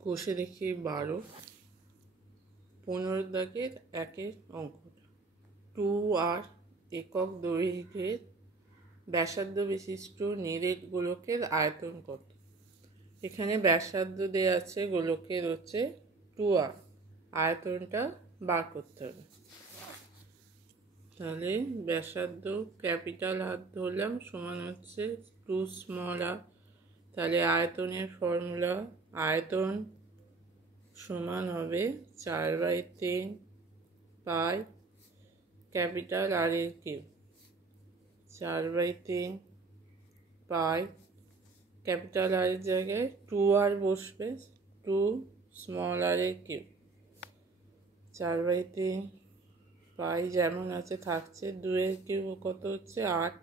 কষে দেখি 12 15 দাগের একের অঙ্কটা 2r একক দৈর্ঘ্যের ব্যাসার্ধ বিশিষ্ট নিরেট গোলকের আয়তন কত। এখানে ব্যাসার্ধ দেওয়া আছে, গোলকের হচ্ছে 2r, আয়তনটা বার করতে হবে। তাহলে ব্যাসার্ধ ক্যাপিটাল হাত ধরলাম সমান হচ্ছে 2 স্মল r। তাহলে আয়তনের ফর্মুলা, আয়তন সমান হবে 4/3 পাই ক্যাপিটাল আর এর কিউব। 4/3 পাই ক্যাপিটাল আর এর জায়গায় 2r বসবে, 2 স্মল আর এর কিউব। 4/3 পাই যেমন আছে থাকছে, 2 এর কিউব কত হচ্ছে 8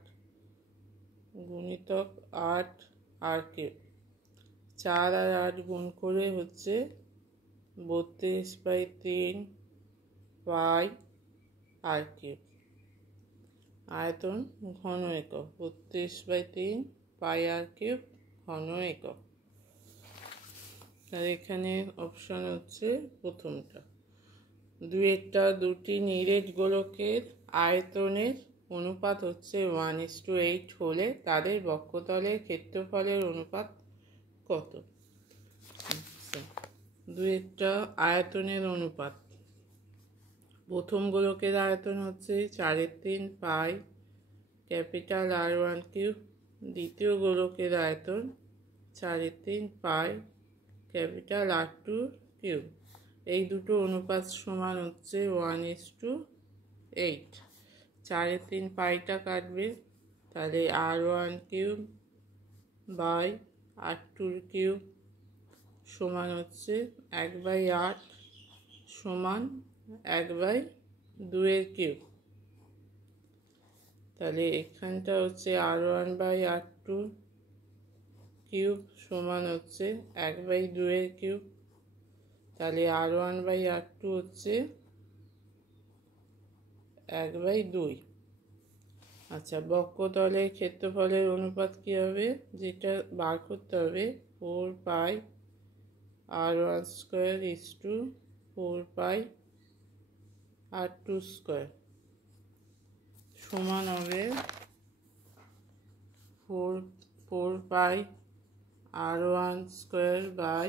গুণিতক 8 আর কিউব। 4 আর 8 গুণ করে হচ্ছে 32/3 পাই আর কিউব। আয়তন ঘন একক 32/3 পাই আর কিউব ঘন একক। আর এখানে অপশন হচ্ছে প্রথমটা। দুটি নিরেট গোলকের আয়তনের অনুপাত হচ্ছে 1:8 হলে তাদের বক্ষতলের ক্ষেত্রফলের অনুপাত কত। দুইটা আয়তনের অনুপাত, প্রথম গোলকের আয়তন হচ্ছে 4/3 পাই ক্যাপিটাল R1 কিউব, দ্বিতীয় গোলকের আয়তন 4/3 পাই ক্যাপিটাল R2 কিউব। এই দুটো অনুপাত সমান হচ্ছে 1:8। 4/3 পাইটা কাটবে, তাহলে R1 cube by R2 cube সমান হচ্ছে 1/8 সমান 1/2 এর কিউব। তাহলে এখানটা হচ্ছে R1/R2 কিউব সমান হচ্ছে 1/2 এর কিউব। তাহলে R1/R2 হচ্ছে 1/2। আচ্ছা, বক্ষতলের ক্ষেত্রফলের অনুপাত কী হবে, যেটা বার করতে হবে 4 pi R1 square = 4 pi R2 square সমান হবে 4 pi R1 square by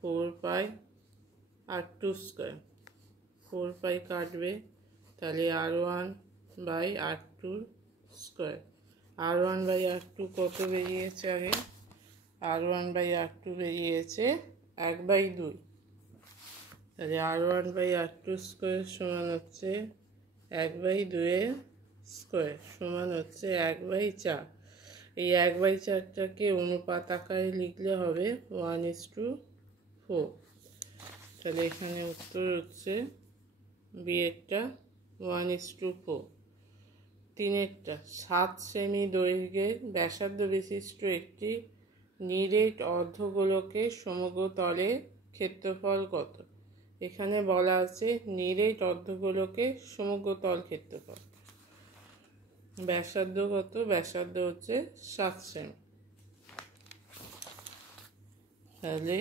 4 pi R2 square. 4 pi কাটবে, তাহলে R1/R2 স্কোয়ার। R1/R2 কত বেরিয়েছে আগে, R1/R2 বেরিয়েছে 1/2। তাহলে R1/R2 স্কোয়ার সমান হচ্ছে 1/2 এর স্কোয়ার সমান হচ্ছে 1/4। এই 1/4টাকে অনুপাত আকারে লিখলে হবে 1:4। তাহলে এখানে উত্তর হচ্ছে বিয়েরটা 1:4। তিনেরটা 7 সেমি দৈর্ঘ্যের ব্যাসার্ধ বিশিষ্ট একটি নিরেট অর্ধগোলকের সমগ্র তলের ক্ষেত্রফল কত। এখানে বলা আছে নিরেট অর্ধগোলকের সমগ্র তল ক্ষেত্রফল। ব্যাসার্ধ কত, ব্যাসার্ধ হচ্ছে 7 সেমি। তাহলে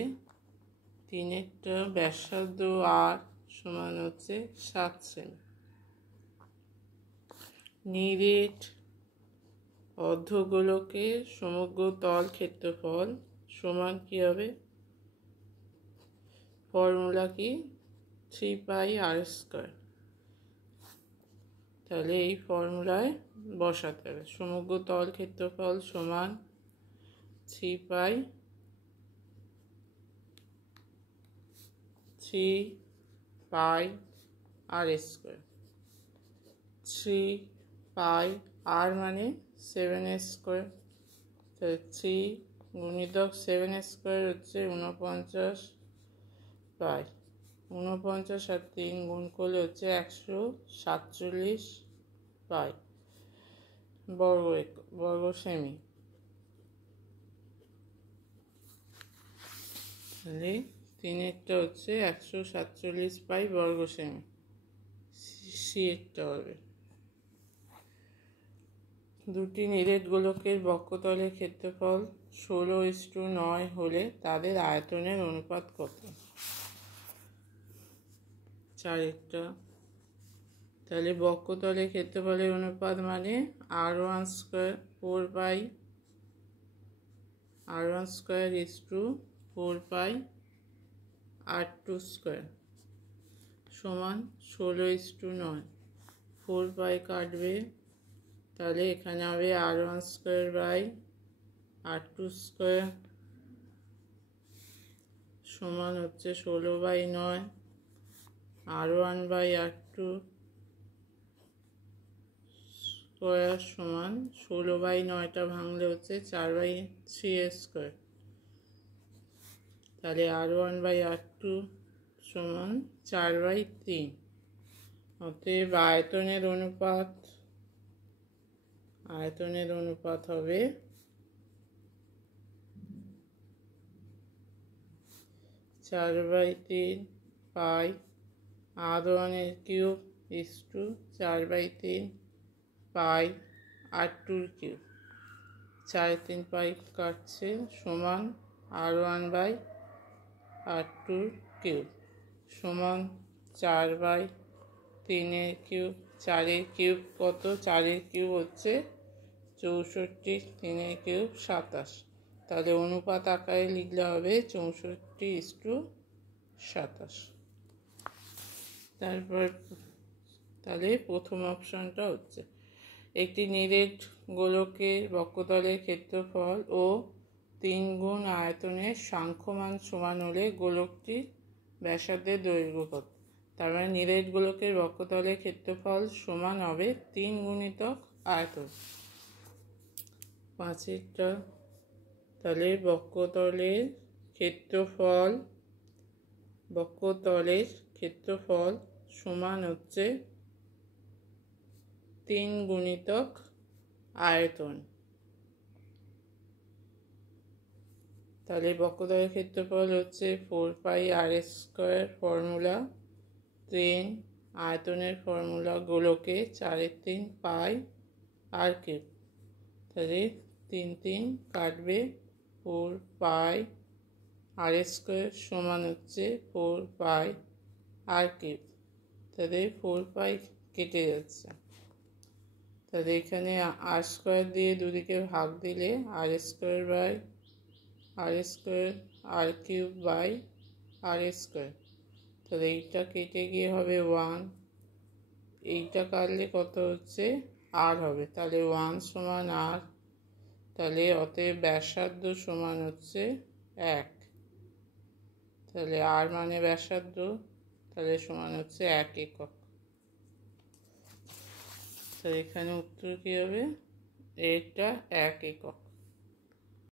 তিনেরটা ব্যাসার্ধ আর সমান হচ্ছে 7 সেমি। নিরেট অর্ধগোলকের সমগ্র তল ক্ষেত্রফল সমান কি হবে, ফর্মুলা কি 3 পাই আর স্কোয়ার। তাহলে এই ফর্মুলায় বসাতে হবে, সমগ্র তল ক্ষেত্রফল সমান 3 পাই আর স্কোয়ার। 3 পাই আর মানে 7 স্কোয়ার, তাহলে 3 গুণিতক 7 স্কোয়ার হচ্ছে 49 পাই। 49 আর 3 গুণ করলে হচ্ছে 147 পাই বর্গ সেমি। তাহলে তিনেরটা হচ্ছে 147 পাই বর্গ সেমি। সিয়েরটা হবে দুটি নিরেট গোলকের বক্ষতলের ক্ষেত্রফল 16:9 হলে তাদের আয়তনের অনুপাত কত? চারেরটা। তাহলে বক্ষতলের ক্ষেত্রফলের অনুপাত মানে r1 square 4 pi r1 square is to 4 pi r2 square সমান 16:9। 4 পাই কাটবে, তাহলে এখানে হবে r1 square by r2 square সমান হচ্ছে 16/9। r1 বাই r2 স্কোয়ার সমান 16/9টা ভাঙলে হচ্ছে 4/3 স্কোয়ার। তাহলে r1 বাই r2 সমান 4/3। অতএব আয়তনের অনুপাত হবে 4/3 পাই r1 এর cube is to 4/3 pi r2 cube. 3 pi কাটছে সমান r1 বাই r2 কিউব সমান 4/3 কিউব। 4 কিউব কত? 4 কিউব হচ্ছে 64, 3 কিউব 27। তাহলে অনুপাত আকারে লিখলে হবে 64:27। তারপর তাহলে প্রথম অপশনটা হচ্ছে একটি নিরেট গোলকের বক্ষতলের ক্ষেত্রফল ও 3 গুণ আয়তনের সাংখ্যমান সমান হলে গোলকটির ব্যাসার্ধের দৈর্ঘ্য কত? তার মানে নিরেট গোলকের বক্ষতলের ক্ষেত্রফল সমান হবে 3 গুণিতক আয়তন। 5টা। তাহলে বক্ষতলের ক্ষেত্রফল সমান হচ্ছে 3 গুণিতক আয়তন। তাহলে বক্ষতলের ক্ষেত্রফল হচ্ছে 4 পাই r স্কোয়ার ফর্মুলা, 3 আয়তনের ফর্মুলা গোলকে 4/3 পাই r কিউব। তাহলে 3 কাটবে, 4 পাই r স্কোয়ার সমান হচ্ছে 4 পাই r কিউব। তাহলে 4 পাই কেটে যাচ্ছে, তাহলে এখানে r স্কোয়ার দিয়ে দুদিকে ভাগ দিলে r square by r square r cube by r square. তাহলে এইটা কেটে গিয়ে হবে 1, এইটা কাটলে কত হচ্ছে r হবে। তাহলে 1 সমান r। তাহলে অতএব ব্যাসার্ধ সমান হচ্ছে 1। তাহলে r মানে ব্যাসার্ধ, তাহলে সমান হচ্ছে 1 একক। তাহলে এখানে উত্তর কী হবে? এটা 1 একক।